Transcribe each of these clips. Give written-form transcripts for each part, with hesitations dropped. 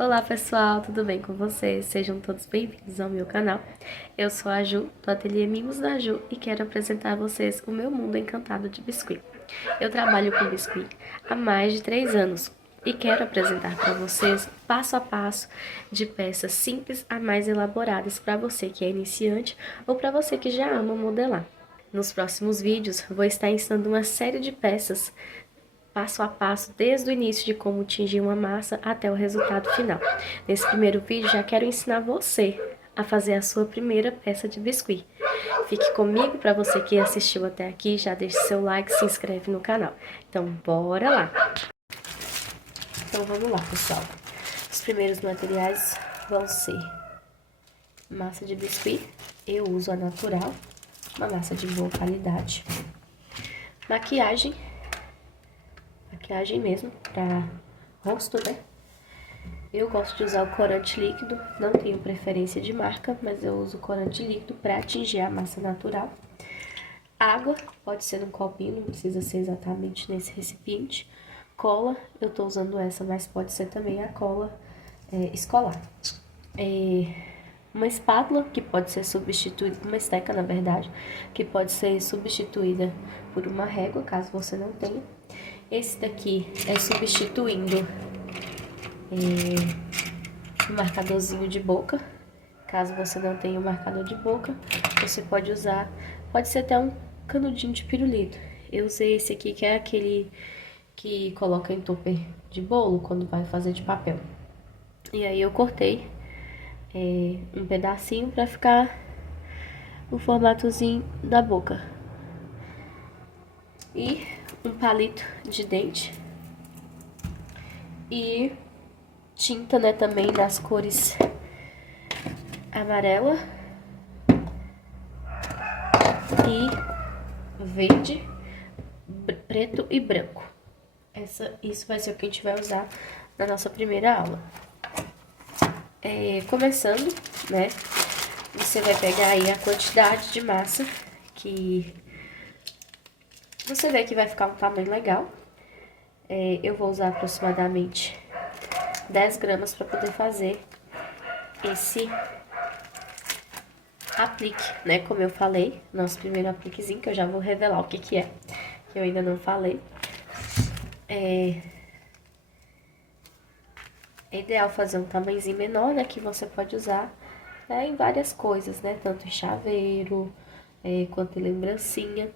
Olá pessoal, tudo bem com vocês? Sejam todos bem-vindos ao meu canal. Eu sou a Ju, do Ateliê Mimos da Ju, e quero apresentar a vocês o meu mundo encantado de biscuit. Eu trabalho com biscuit há mais de 3 anos e quero apresentar para vocês passo a passo de peças simples a mais elaboradas para você que é iniciante ou para você que já ama modelar. Nos próximos vídeos vou estar ensinando uma série de peças passo a passo, desde o início de como tingir uma massa até o resultado final. Nesse primeiro vídeo já quero ensinar você a fazer a sua primeira peça de biscuit. Fique comigo, para você que assistiu até aqui, já deixe seu like, se inscreve no canal. Então bora lá! Então vamos lá, pessoal. Os primeiros materiais vão ser massa de biscuit, eu uso a natural, uma massa de boa qualidade, maquiagem mesmo, pra rosto, né? Eu gosto de usar o corante líquido, não tenho preferência de marca, mas eu uso corante líquido pra atingir a massa natural. Água, pode ser num copinho, não precisa ser exatamente nesse recipiente. Cola, eu tô usando essa, mas pode ser também a cola escolar. Uma espátula, que pode ser substituída, uma esteca na verdade, que pode ser substituída por uma régua, caso você não tenha. Esse daqui é substituindo um marcadorzinho de boca. Caso você não tenha um marcador de boca, você pode usar, pode ser até um canudinho de pirulito. Eu usei esse aqui, que é aquele que coloca em tupper de bolo, quando vai fazer de papel. E aí eu cortei um pedacinho pra ficar o formatozinho da boca. E um palito de dente. E tinta, né, também nas cores amarela e verde, preto e branco. Isso vai ser o que a gente vai usar na nossa primeira aula. Começando, né, você vai pegar aí a quantidade de massa que você vê que vai ficar um tamanho legal. Eu vou usar aproximadamente 10 gramas para poder fazer esse aplique, né? Como eu falei, nosso primeiro apliquezinho, que eu já vou revelar o que que é, que eu ainda não falei. É ideal fazer um tamanhozinho menor, né? Que você pode usar, né, em várias coisas, né? Tanto em chaveiro, quanto em lembrancinha.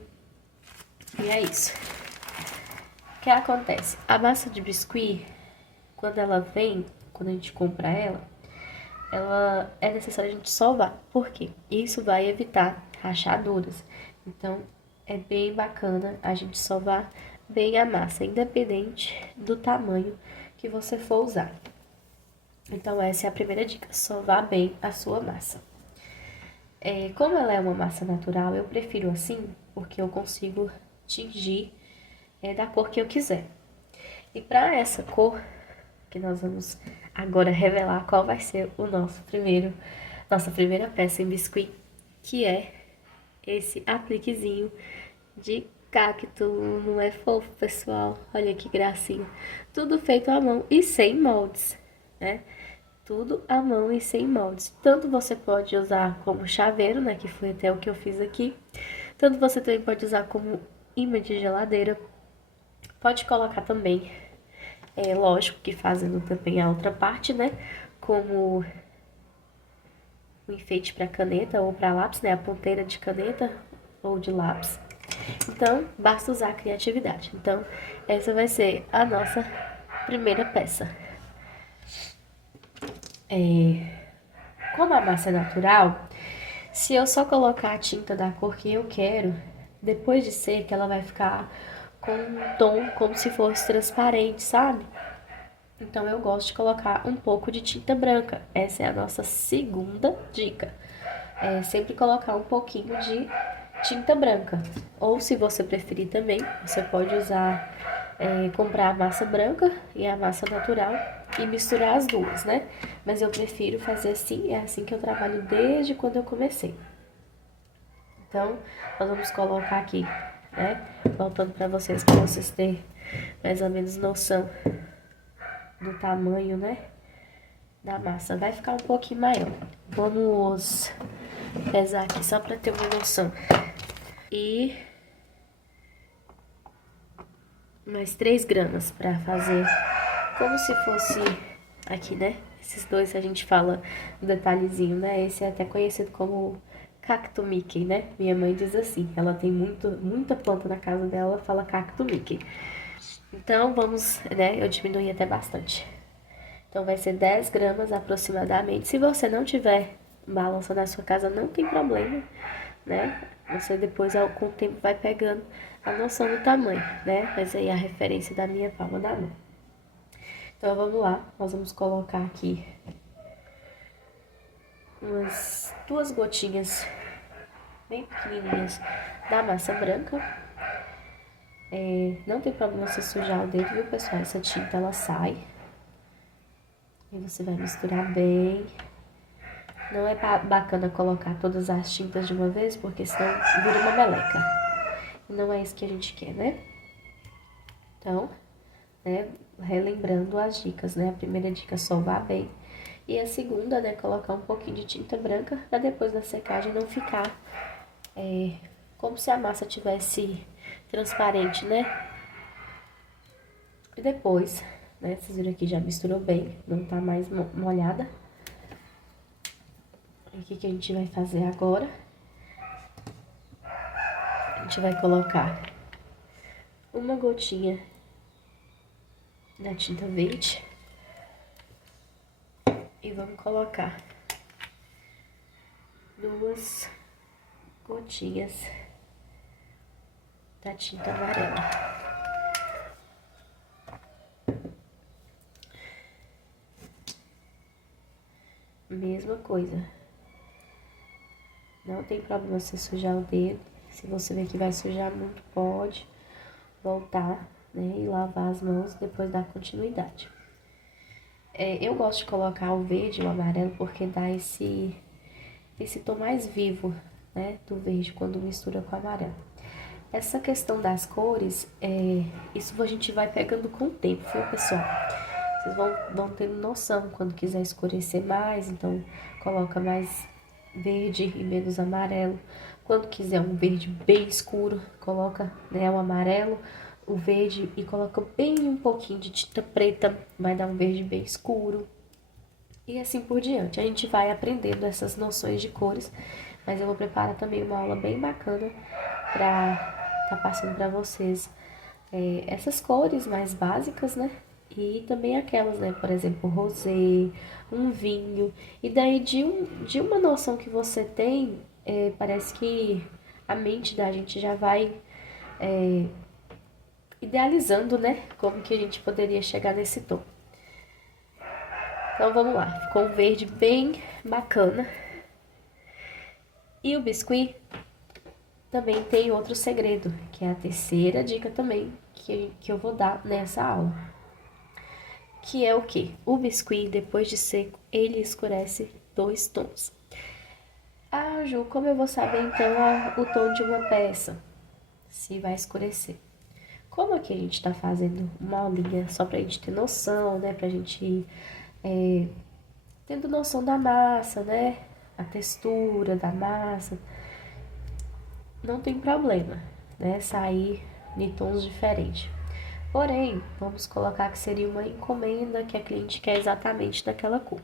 E é isso. O que acontece? A massa de biscuit, quando ela vem, quando a gente compra ela é necessário a gente sovar. Por quê? Isso vai evitar rachaduras. Então, é bem bacana a gente sovar bem a massa, independente do tamanho que você for usar. Então, essa é a primeira dica, sovar bem a sua massa. Como ela é uma massa natural, eu prefiro assim, porque eu consigo tingir da cor que eu quiser. E para essa cor, que nós vamos agora revelar qual vai ser o nossa primeira peça em biscuit, que é esse apliquezinho de cacto. Não é fofo, pessoal? Olha que gracinha. Tudo feito à mão e sem moldes, né? Tudo à mão e sem moldes. Tanto você pode usar como chaveiro, né? Que foi até o que eu fiz aqui. Tanto você também pode usar como imã de geladeira. Pode colocar também, lógico que fazendo também a outra parte, né? Como um enfeite para caneta ou para lápis, né? A ponteira de caneta ou de lápis. Então, basta usar a criatividade. Então, essa vai ser a nossa primeira peça. Como a massa é natural, se eu só colocar a tinta da cor que eu quero, depois de seca, ela vai ficar com um tom como se fosse transparente, sabe? Então, eu gosto de colocar um pouco de tinta branca. Essa é a nossa segunda dica. Sempre colocar um pouquinho de tinta branca. Ou, se você preferir também, você pode usar, comprar a massa branca e a massa natural e misturar as duas, né? Mas eu prefiro fazer assim, é assim que eu trabalho desde quando eu comecei. Então, nós vamos colocar aqui, né? Voltando para vocês terem mais ou menos noção do tamanho, né? da massa vai ficar um pouquinho maior. Vamos pesar aqui só pra ter uma noção. E mais 3 gramas pra fazer como se fosse aqui, né? Esses dois a gente fala um detalhezinho, né? Esse é até conhecido como cacto Mickey, né? Minha mãe diz assim, ela tem muita planta na casa dela, ela fala cacto Mickey. Então, vamos, né? Eu diminui até bastante. Então, vai ser 10 gramas aproximadamente. Se você não tiver balança na sua casa, não tem problema, né? Você depois, com o tempo, vai pegando a noção do tamanho, né? Mas aí a referência da minha palma da mão. Então, vamos lá. Nós vamos colocar aqui umas 2 gotinhas bem pequenininhas da massa branca. Não tem problema você sujar o dedo, viu, pessoal? Essa tinta, ela sai. E você vai misturar bem. Não é bacana colocar todas as tintas de uma vez, porque senão vira uma meleca. E não é isso que a gente quer, né? Então, né, relembrando as dicas, né? A primeira dica, sovar bem. E a segunda, né, colocar um pouquinho de tinta branca, pra depois da secagem não ficar como se a massa tivesse transparente, né? E depois, né, vocês viram aqui, já misturou bem, não tá mais molhada. E o que a gente vai fazer agora? A gente vai colocar uma gotinha da tinta verde. E vamos colocar 2 gotinhas da tinta amarela. Mesma coisa. Não tem problema você sujar o dedo. Se você ver que vai sujar muito, pode voltar, né, e lavar as mãos, depois dar continuidade. Eu gosto de colocar o verde e o amarelo porque dá esse tom mais vivo, né, do verde quando mistura com o amarelo. Essa questão das cores, isso a gente vai pegando com o tempo, viu, pessoal? Vocês vão tendo noção quando quiser escurecer mais, então coloca mais verde e menos amarelo. Quando quiser um verde bem escuro, coloca, né, o amarelo, o verde e coloca bem um pouquinho de tinta preta, vai dar um verde bem escuro. E assim por diante. A gente vai aprendendo essas noções de cores, mas eu vou preparar também uma aula bem bacana pra tá passando pra vocês essas cores mais básicas, né? E também aquelas, né? Por exemplo, rosé, um vinho. E daí, de uma noção que você tem, parece que a mente da gente já vai idealizando, né? Como que a gente poderia chegar nesse tom. Então, vamos lá. Ficou um verde bem bacana. E o biscuit também tem outro segredo, que é a terceira dica também que eu vou dar nessa aula. Que é o quê? O biscuit, depois de seco, ele escurece 2 tons. Ah, Ju, como eu vou saber então o tom de uma peça? Se vai escurecer. Como aqui a gente tá fazendo uma aulinha só pra gente ter noção, né? Pra gente ir tendo noção da massa, né? A textura da massa. Não tem problema, né? Sair de tons diferentes. Porém, vamos colocar que seria uma encomenda que a cliente quer exatamente daquela cor.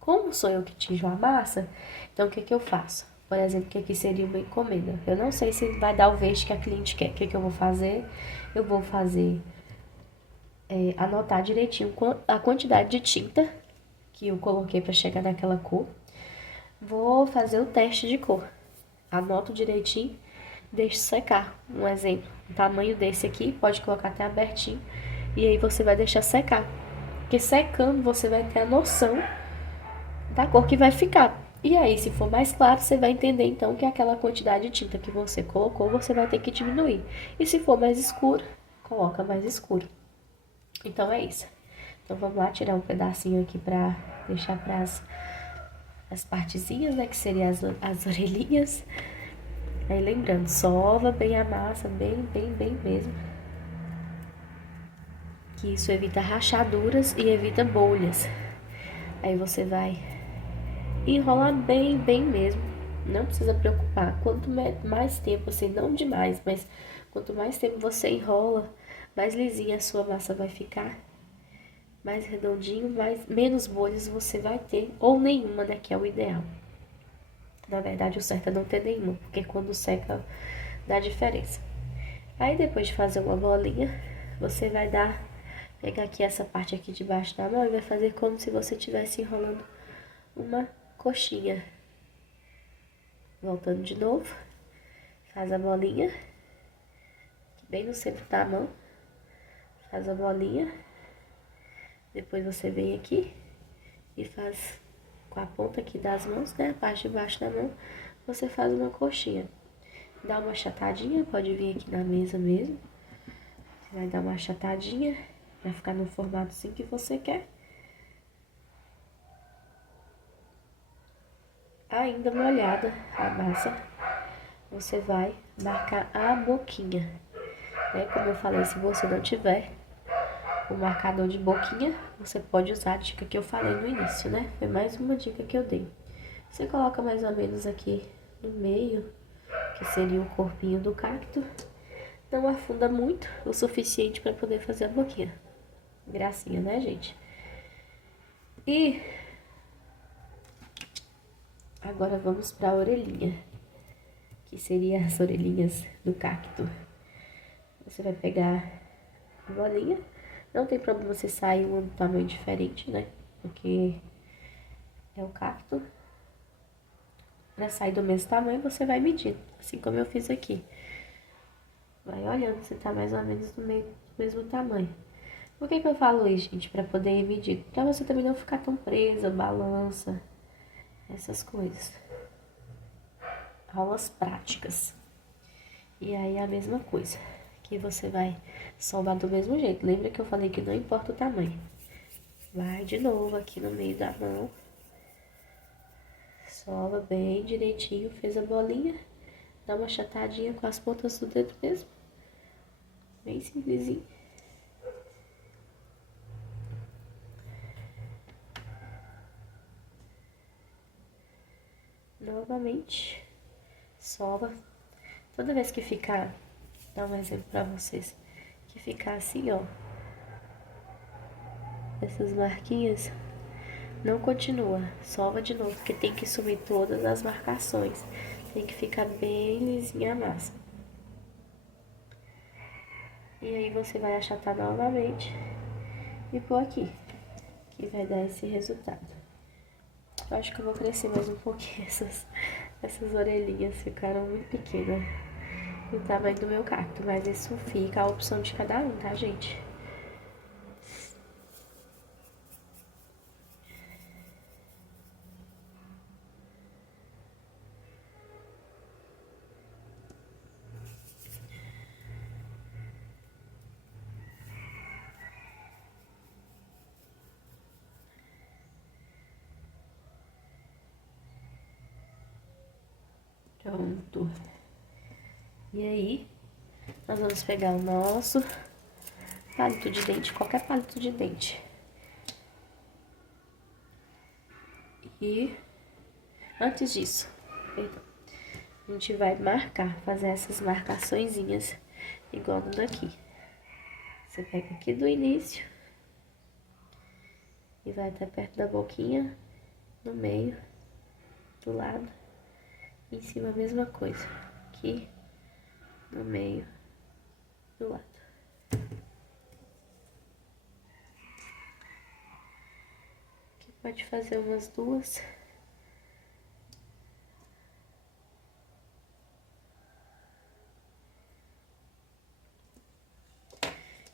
Como sou eu que tinjo a massa, então o que eu faço? Por exemplo, que aqui seria uma encomenda. Eu não sei se vai dar o verde que a cliente quer. O que eu vou fazer? Eu vou fazer, anotar direitinho a quantidade de tinta que eu coloquei para chegar naquela cor. Vou fazer o teste de cor. Anoto direitinho, deixo secar. Um exemplo, o tamanho desse aqui, pode colocar até abertinho. E aí você vai deixar secar. Porque secando você vai ter a noção da cor que vai ficar. E aí, se for mais claro, você vai entender então que aquela quantidade de tinta que você colocou, você vai ter que diminuir. E se for mais escuro, coloca mais escuro. Então é isso. Então vamos lá tirar um pedacinho aqui pra deixar para as partezinhas, né, que seriam as orelhinhas. Aí lembrando, sova bem a massa, bem mesmo. Que isso evita rachaduras e evita bolhas. Aí você vai enrolar bem, bem mesmo. Não precisa preocupar. Quanto mais tempo, assim, não demais, mas quanto mais tempo você enrola, mais lisinha a sua massa vai ficar. Mais redondinho, menos bolhas você vai ter. Ou nenhuma, né? Que é o ideal. Na verdade, o certo é não ter nenhuma, porque quando seca dá diferença. Aí depois de fazer uma bolinha, você vai pegar aqui essa parte aqui de baixo da mão e vai fazer como se você estivesse enrolando uma coxinha. Voltando de novo, faz a bolinha, bem no centro da mão, faz a bolinha, depois você vem aqui e faz com a ponta aqui das mãos, né, a parte de baixo da mão, você faz uma coxinha. Dá uma achatadinha, pode vir aqui na mesa mesmo, você vai dar uma achatadinha, vai ficar no formato assim que você quer. Ainda molhada a massa, você vai marcar a boquinha, né? Como eu falei, se você não tiver o marcador de boquinha, você pode usar a dica que eu falei no início, né? Foi mais uma dica que eu dei. Você coloca mais ou menos aqui no meio, que seria o corpinho do cacto. Não afunda muito, o suficiente para poder fazer a boquinha. Gracinha, né, gente? E agora vamos para a orelhinha, que seria as orelhinhas do cacto. Você vai pegar a bolinha. Não tem problema você sair um tamanho diferente, né? Porque é o cacto. Pra sair do mesmo tamanho, você vai medindo, assim como eu fiz aqui. Vai olhando se tá mais ou menos do mesmo tamanho. Por que que eu falo isso, gente? Pra poder medir. Pra você também não ficar tão presa, balança, essas coisas. Aulas práticas. E aí a mesma coisa, que você vai solvar do mesmo jeito. Lembra que eu falei que não importa o tamanho. Vai de novo aqui no meio da mão. Sova bem direitinho, fez a bolinha. Dá uma achatadinha com as pontas do dedo mesmo. Bem simplesinho. Novamente. Sova. Toda vez que ficar, dá um exemplo pra vocês. Que ficar assim, ó. Essas marquinhas. Não continua. Sova de novo, porque tem que sumir todas as marcações. Tem que ficar bem lisinha a massa. E aí você vai achatar novamente e pôr aqui, que vai dar esse resultado. Eu acho que eu vou crescer mais um pouquinho essas orelhinhas, ficaram muito pequenas no tamanho do meu cacto, mas isso fica a opção de cada um, tá, gente? Pronto. E aí, nós vamos pegar o nosso palito de dente, qualquer palito de dente. E antes disso, perdão, a gente vai fazer essas marcaçõezinhas igual no daqui. Você pega aqui do início e vai até perto da boquinha, no meio, do lado. Em cima a mesma coisa, aqui, no meio, do lado. Aqui pode fazer umas duas.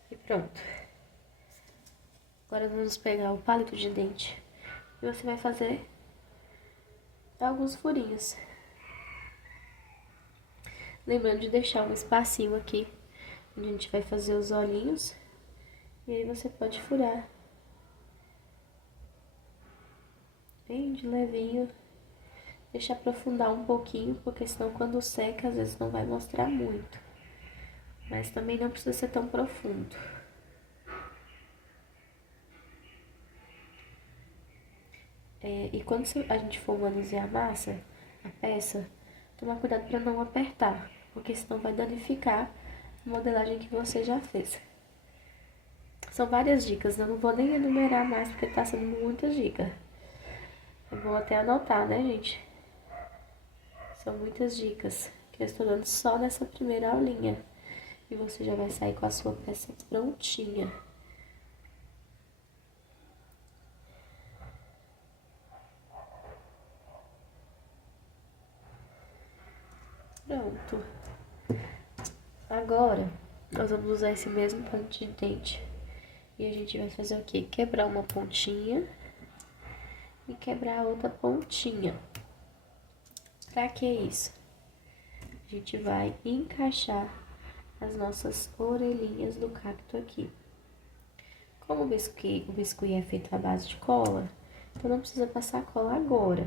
E pronto. Agora vamos pegar o palito de dente e você vai fazer alguns furinhos. Lembrando de deixar um espacinho aqui, onde a gente vai fazer os olhinhos. E aí você pode furar bem de levinho. Deixa aprofundar um pouquinho, porque senão quando seca, às vezes não vai mostrar muito. Mas também não precisa ser tão profundo. E quando a gente for manusear a massa, a peça, tomar cuidado para não apertar, porque senão vai danificar a modelagem que você já fez. São várias dicas, eu não vou nem enumerar mais porque tá sendo muitas dicas. É bom até anotar, né, gente? São muitas dicas que eu estou dando só nessa primeira aulinha. E você já vai sair com a sua peça prontinha. Pronto. Agora, nós vamos usar esse mesmo palito de dente. E a gente vai fazer o quê? Quebrar uma pontinha e quebrar a outra pontinha. Pra que isso? A gente vai encaixar as nossas orelhinhas do cacto aqui. Como o biscuit é feito à base de cola, então não precisa passar cola agora,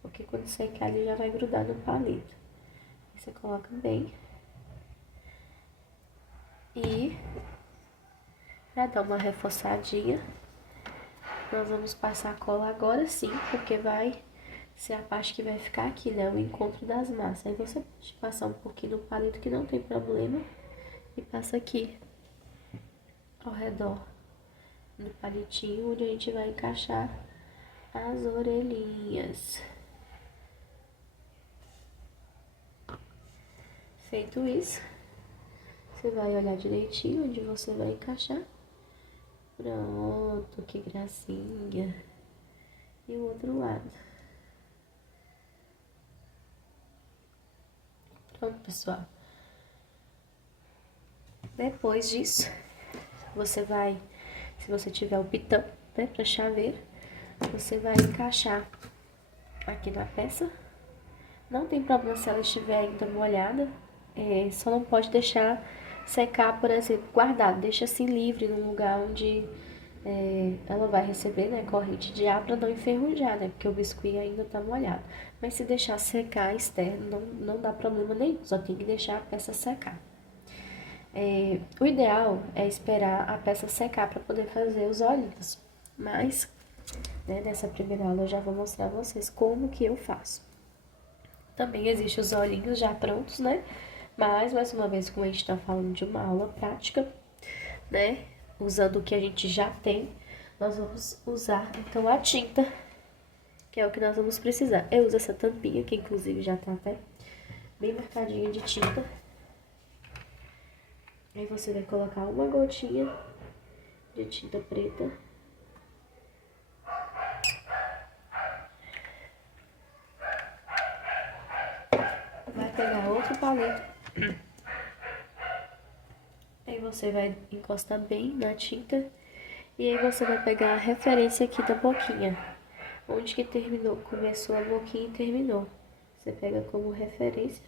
porque quando secar ele já vai grudar no palito. Você coloca bem. E para dar uma reforçadinha, nós vamos passar a cola agora sim, porque vai ser a parte que vai ficar aqui, né? O encontro das massas. Aí você pode passar um pouquinho no palito que não tem problema e passa aqui ao redor do palitinho, onde a gente vai encaixar as orelhinhas. Feito isso, você vai olhar direitinho onde você vai encaixar. Pronto, que gracinha. E o outro lado. Pronto, pessoal. Depois disso, você vai, se você tiver o pitão, né, pra chaveiro, você vai encaixar aqui na peça. Não tem problema se ela estiver ainda molhada, só não pode deixar secar, por exemplo, guardado. Deixa assim livre num lugar onde ela vai receber, né, corrente de ar para não enferrujar, né, porque o biscuit ainda tá molhado. Mas se deixar secar externo, não dá problema nenhum, só tem que deixar a peça secar. O ideal é esperar a peça secar para poder fazer os olhinhos, mas né, nessa primeira aula eu já vou mostrar a vocês como que eu faço. Também existem os olhinhos já prontos, né? Mas, mais uma vez, como a gente tá falando de uma aula prática, né? Usando o que a gente já tem, nós vamos usar, então, a tinta, que é o que nós vamos precisar. Eu uso essa tampinha, que inclusive já tá até bem marcadinha de tinta. Aí você vai colocar uma gotinha de tinta preta. Vai pegar outro palito. Aí você vai encostar bem na tinta. E aí você vai pegar a referência aqui da boquinha. Onde que terminou, começou a boquinha e terminou. Você pega como referência.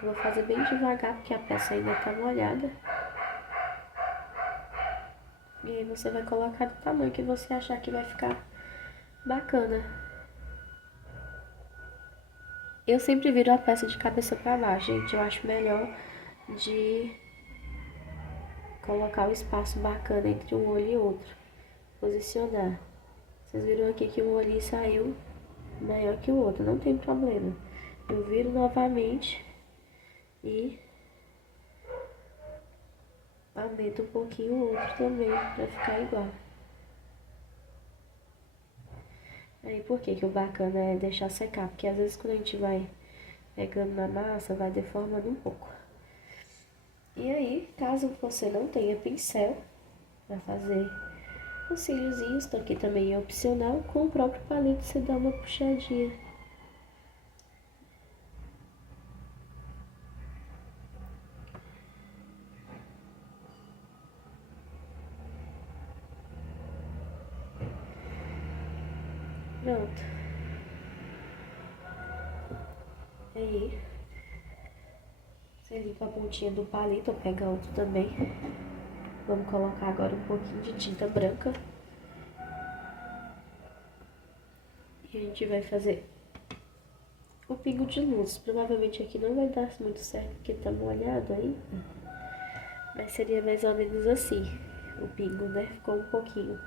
Eu vou fazer bem devagar, porque a peça ainda tá molhada. E aí você vai colocar do tamanho que você achar que vai ficar bacana. Eu sempre viro a peça de cabeça pra baixo, gente. Eu acho melhor de colocar o espaço bacana entre um olho e outro. Posicionar. Vocês viram aqui que um olhinho saiu maior que o outro, não tem problema. Eu viro novamente e aumento um pouquinho o outro também, pra ficar igual. Aí, por que que o bacana é deixar secar? Porque às vezes quando a gente vai pegando na massa, vai deformando um pouco. E aí, caso você não tenha pincel pra fazer os cíliozinhos, então aqui também é opcional, com o próprio palito você dá uma puxadinha. Pronto. Aí, você limpa a pontinha do palito, pega outro também. Vamos colocar agora um pouquinho de tinta branca. E a gente vai fazer o pingo de luz. Provavelmente aqui não vai dar muito certo, porque tá molhado ainda. Mas seria mais ou menos assim, o pingo, né? Ficou um pouquinho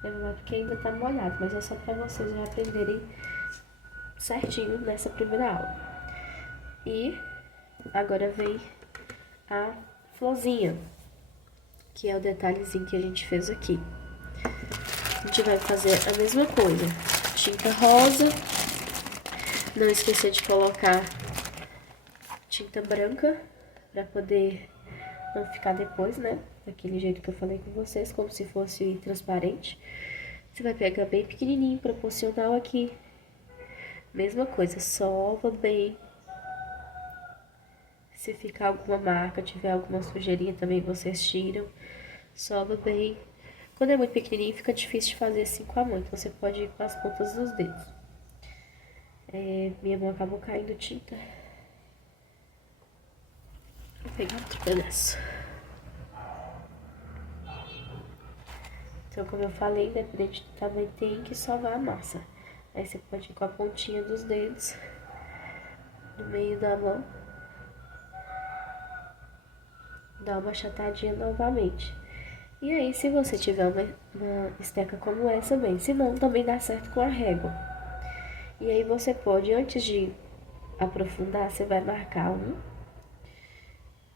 porque ainda tá molhado, mas é só pra vocês já aprenderem certinho nessa primeira aula. E agora vem a florzinha, que é o detalhezinho que a gente fez aqui. A gente vai fazer a mesma coisa, tinta rosa, não esquecer de colocar tinta branca, pra poder não ficar depois, né, daquele jeito que eu falei com vocês, como se fosse transparente. Você vai pegar bem pequenininho, proporcional aqui. Mesma coisa, sova bem. Se ficar alguma marca, tiver alguma sujeirinha também, vocês tiram. Sova bem. Quando é muito pequenininho, fica difícil de fazer assim com a mão, então você pode ir com as pontas dos dedos. Minha mão acabou caindo tinta. Vou pegar outro pedaço. Então, como eu falei, independente do tamanho, tem que sovar a massa. Aí você pode ir com a pontinha dos dedos no meio da mão. Dar uma achatadinha novamente. E aí, se você tiver uma esteca como essa, bem, se não, também dá certo com a régua. E aí você pode, antes de aprofundar, você vai marcar 1,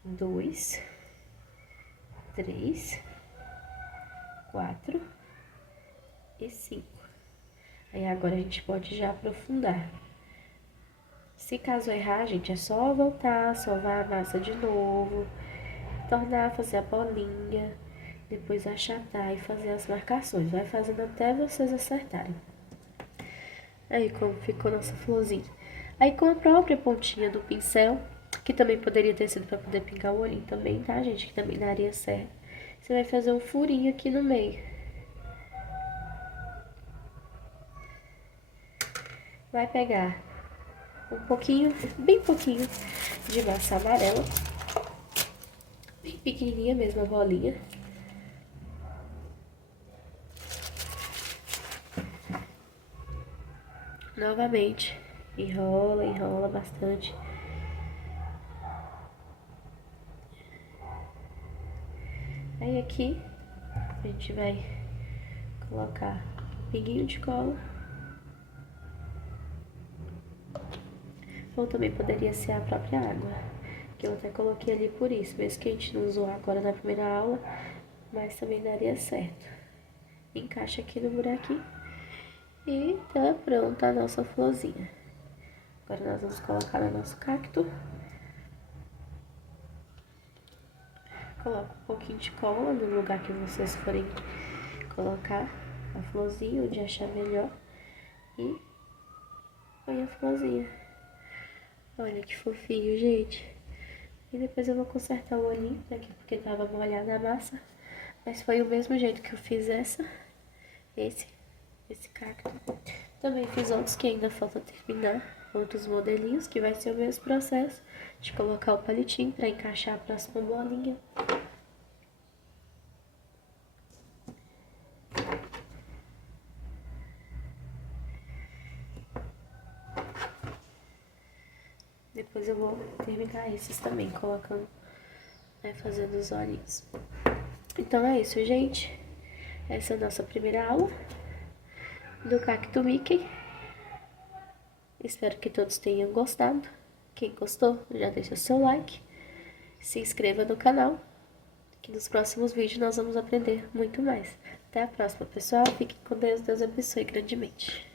2, 3, 4 e 5. Aí agora a gente pode já aprofundar. Se caso errar, gente, é só voltar, sovar a massa de novo, tornar, fazer a bolinha, depois achatar e fazer as marcações. Vai fazendo até vocês acertarem. Aí como ficou nossa florzinha. Aí com a própria pontinha do pincel, que também poderia ter sido para poder pingar o olhinho também, tá, gente? Que também daria certo. Você vai fazer um furinho aqui no meio. Vai pegar um pouquinho, bem pouquinho de massa amarela. Bem pequenininha mesmo a bolinha. Novamente, enrola, enrola bastante. Aí aqui, a gente vai colocar um pinguinho de cola. Ou também poderia ser a própria água, que eu até coloquei ali por isso, mesmo que a gente não usou agora na primeira aula, mas também daria certo. Encaixa aqui no buraquinho e tá pronta a nossa florzinha. Agora nós vamos colocar no nosso cacto. Coloca um pouquinho de cola no lugar que vocês forem colocar a florzinha, onde achar melhor. E põe a florzinha. Olha que fofinho, gente. E depois eu vou consertar o olhinho, né, porque tava molhada a massa. Mas foi o mesmo jeito que eu fiz esse cacto. Também fiz outros que ainda falta terminar, outros modelinhos, que vai ser o mesmo processo de colocar o palitinho para encaixar a próxima bolinha. Depois eu vou terminar esses também, colocando, né, fazendo os olhinhos. Então é isso, gente. Essa é a nossa primeira aula do Cacto Mickey. Espero que todos tenham gostado. Quem gostou, já deixa o seu like. Se inscreva no canal, que nos próximos vídeos nós vamos aprender muito mais. Até a próxima, pessoal. Fiquem com Deus. Deus abençoe grandemente.